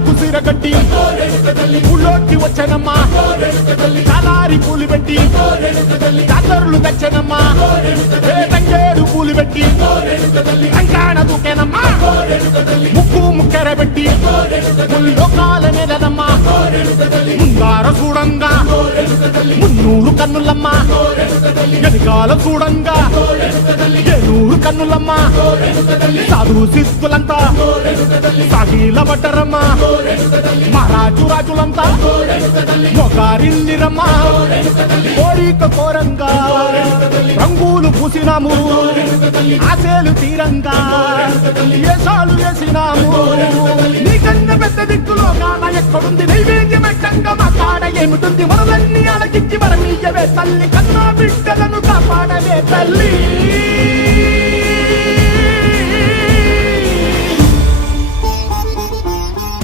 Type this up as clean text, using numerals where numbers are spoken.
ఊళ్ళకు సిరగట్టి ఊళ్ళోకి వచ్చనమ్మా చాలారి పూలు పెట్టి జాతరులు తెచ్చనమ్మా తంగేడు పూలు పెట్టి రంగాణ దూకేనమ్మా ముక్కు ముక్కెర పెట్టి ముల్లోకాల నెలనమ్మా ముంగార చూడంగా మున్నూరు కన్నులమ్మా వెనకాల చూడంగా ఏనూరు కన్నులమ్మా సాధు శిస్తులంతా సాగిల బట్టరమ్మా మహారాజు రాజులంతా మొగారిల్లిరమ్మా కోరిక కోరంగా రంగులు పూసినాము ఆశలు తీరంగా ఏసాలు వేసినాము నీకన్నా పెద్ద దిక్కులో కాన ఎక్కడుంది నైవేద్యం ఎట్టంగా మా కాడ ఏమిటుంది మనలన్నీ అలకించి మరమీయవే తల్లి కన్నా బిడ్డలను కాపాడవే తల్లి